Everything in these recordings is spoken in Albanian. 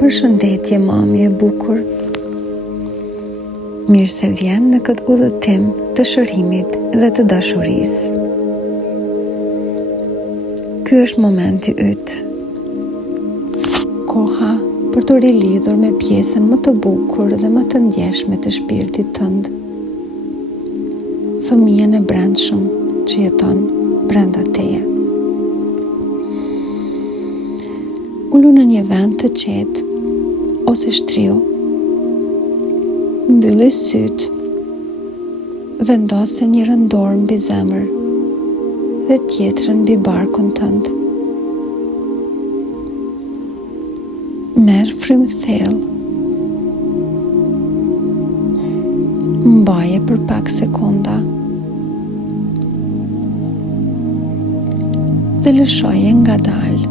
Përshëndetje mami e bukur. Mirë se vjen në këtë udhëtim të shërimit dhe të dashurisë. Ky është momenti yt. Koha për të rilidhur me pjesën më të bukur dhe më të ndjeshme të shpirtit tënd. Fëmijën e brendshëm që jeton brenda teje. Ullu në një vend të qetë ose shtriu. Mbylli syt, vendose njërën dorë mbi zemër dhe tjetrën mbi barkun tënd. Merr frymë thellë. Mbaje për pak sekonda dhe lëshoje ngadalë.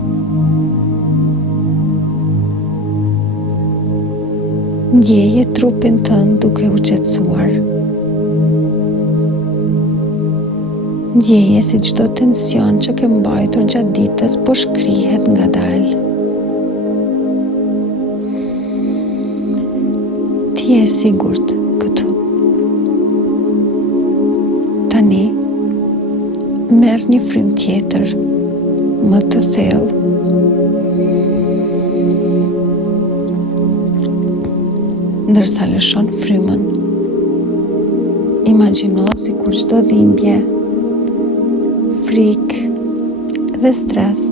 Ndjeje trupin tënd duke u qetësuar. Ndjeje si çdo tension që ke mbajtur gjatë ditës po shkrihet ngadalë. Ti je sigurt këtu. Tani, merr një frymë tjetër, më të thellë. Ndërsa lëshon frymën, imagjino si kur çdo dhimbje, frikë dhe stres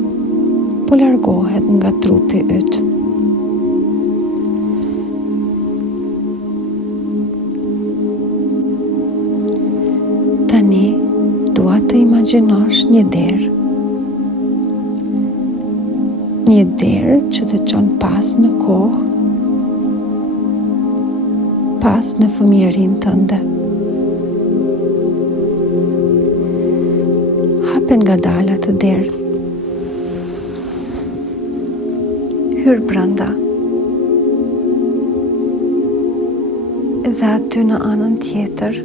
po largohet nga trupi yt. Tani dua të imagjinosh një derë. Një derë që të çon pas në kohë, pas në fëmijërinë tënde. Hapen ngadala të derë. Hyr brenda. Dhe aty në anën tjetër,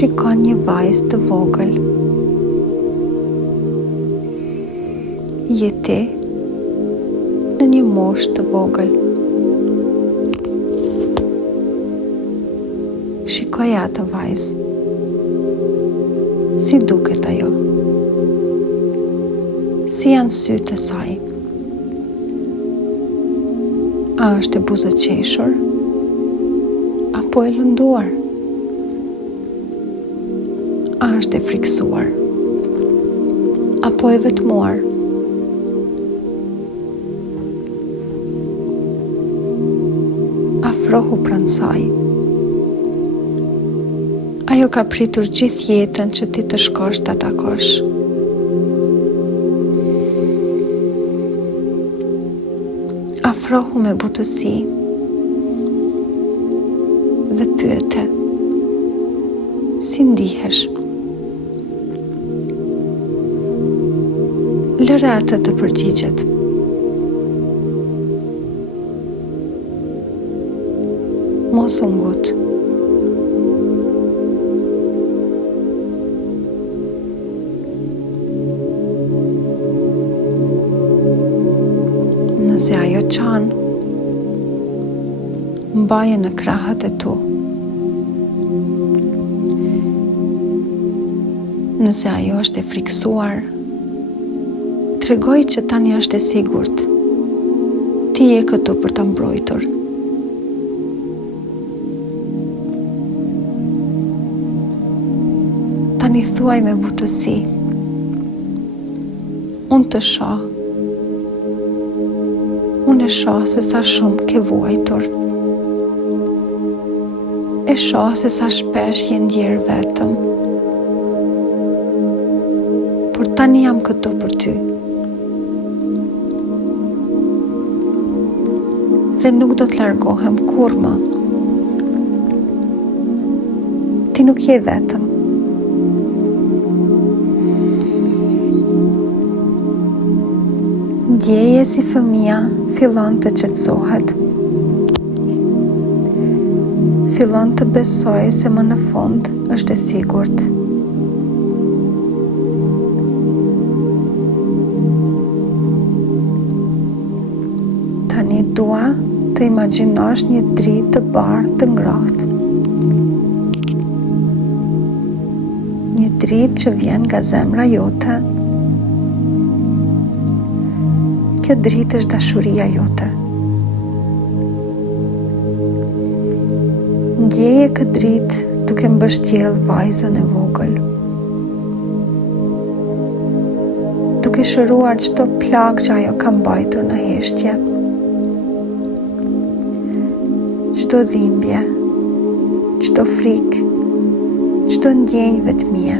shikon një vajzë të vogël. Je ti në një moshë të vogël. Shikoj atë vajzë. Si duket ajo? Si janë sytë e saj? A është e buzëqeshur? Apo e lënduar? A është e friksuar? Apo e vetmuar? Afrohu pranë saj. Ajo ka pritur gjithë jetën që ti të shkosh të takosh. Afrohu me butësi dhe pyete, si ndihesh? Lëre atë të përgjigjet. Mos u ngut. Nëse ajo qanë, mbaje në krahët e tu. Nëse ajo është e friksuar, tregoj që tani është e sigurt. Ti je këtu për ta mbrojtur. Tani thuaj me butësi. Unë të shoh. Unë e shoh se sa shumë ke vuajtur. E shoh se sa shpesh je ndjerë vetëm. Por tani jam këtu për ty. Dhe nuk do të largohem kur më. Ti nuk je vetëm. Ndjeje si fëmia fillon të qetësohet. Fillon të besoj se më në fund është e sigurt. dua të imagjinosh një dritë të bardhë të ngrohtë. Një dritë që vjen nga zemra jote. Kjo dritë është dashuria jote. Ndjeje këtë dritë duke mbështjellë vajzën e vogël. Duke shëruar çdo plagë që ajo ka mbajtur në heshtje. Çdo dhimbje, çdo frikë, çdo ndjenjë vetmie.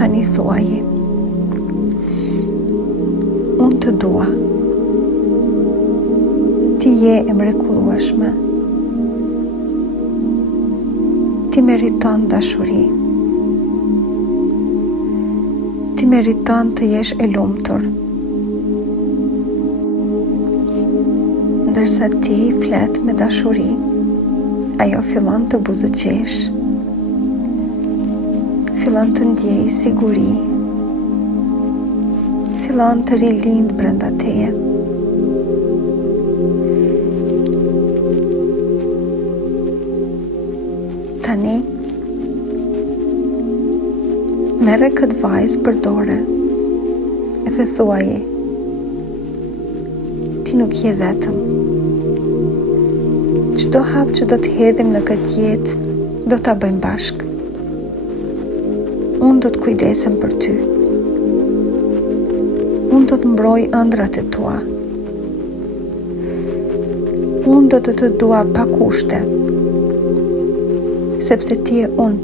Tani thuaji: unë të dua. Ti je e mrekullueshme. Ti meriton dashuri. Ti meriton të jesh e lumtur. Ndërsa ti flet me dashuri, ajo fillon të buzëqesh. Fillon të ndjej siguri. Fillon të rilind brenda teje. Tani, merre këtë vajzë për dorë dhe thuaji: ti nuk je vetëm. Çdo hap që do të hedhim në këtë jetë, do ta bëjmë bashkë. Unë do të kujdesem për ty. Unë do të mbroj ëndrat e tua. Unë do të dua pa kushte, sepse ti je unë,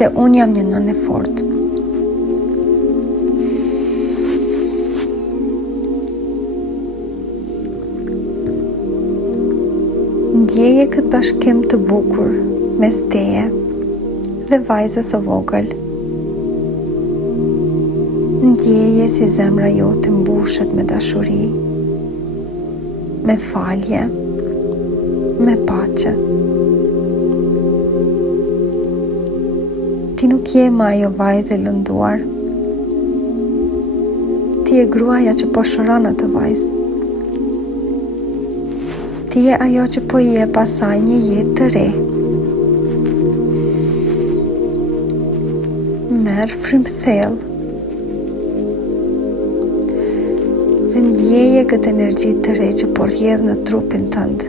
dhe unë jam një nënë e fortë. Ndjeje këtë bashkim të bukur mes teje dhe vajzës së vogël. Ndjeje si zemra jote mbushet me dashuri, me falje, me paqe. Ti nuk je më ajo vajzë e lënduar. Ti je gruaja që po shëron atë vajzë. Ti je ajo që po i jep asaj një jetë të re. Merr frymëthellë dhe ndjeje këtë energji të re që po rrjedh në trupin tënd.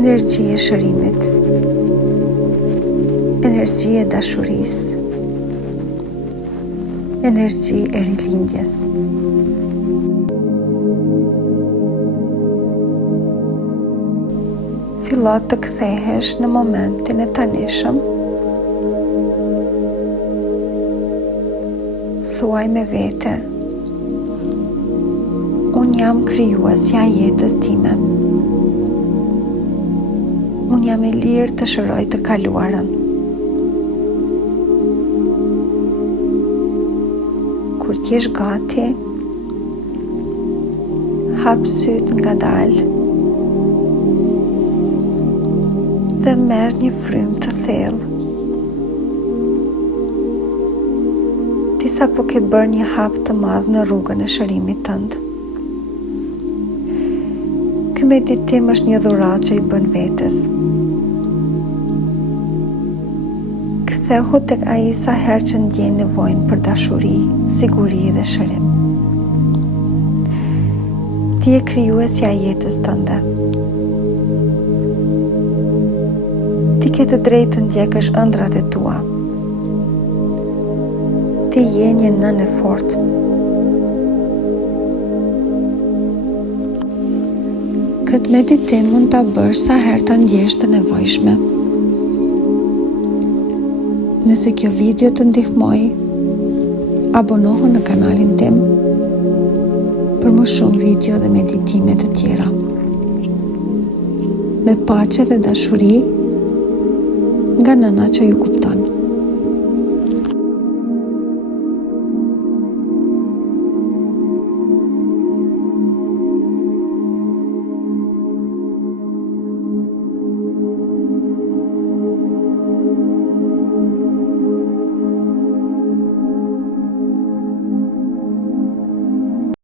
Energji e shërimit. Energji e dashurisë. Energji e rilindjes. Fillo të kthehesh në momentin e tanishëm. Thuaj me vete: unë jam krijuesja e jetës time. Unë jam e lirë të shëroj të kaluarën. Kur t'jesh gati, hap syt ngadalë dhe merr një frymë të thellë. Ti sapo ke bërë një hap të madh në rrugën e shërimit tënd. Ky meditim është një dhuratë që i bën vetes. Kthehu tek ai sa herë që ndjen nevojën për dashuri, siguri dhe shërim. Ti je krijuesja e jetës tënde. Ti ke të drejtë të ndjekësh ëndrat e tua. Ti je një nënë e fortë. Këtë meditim mund ta bësh sa herë ta ndjesh të nevojshme. Nëse kjo video të ndihmoi, abonohu në kanalin tim për më shumë video dhe meditime të tjera. Me paqe dhe dashuri nga nëna që ju kupton.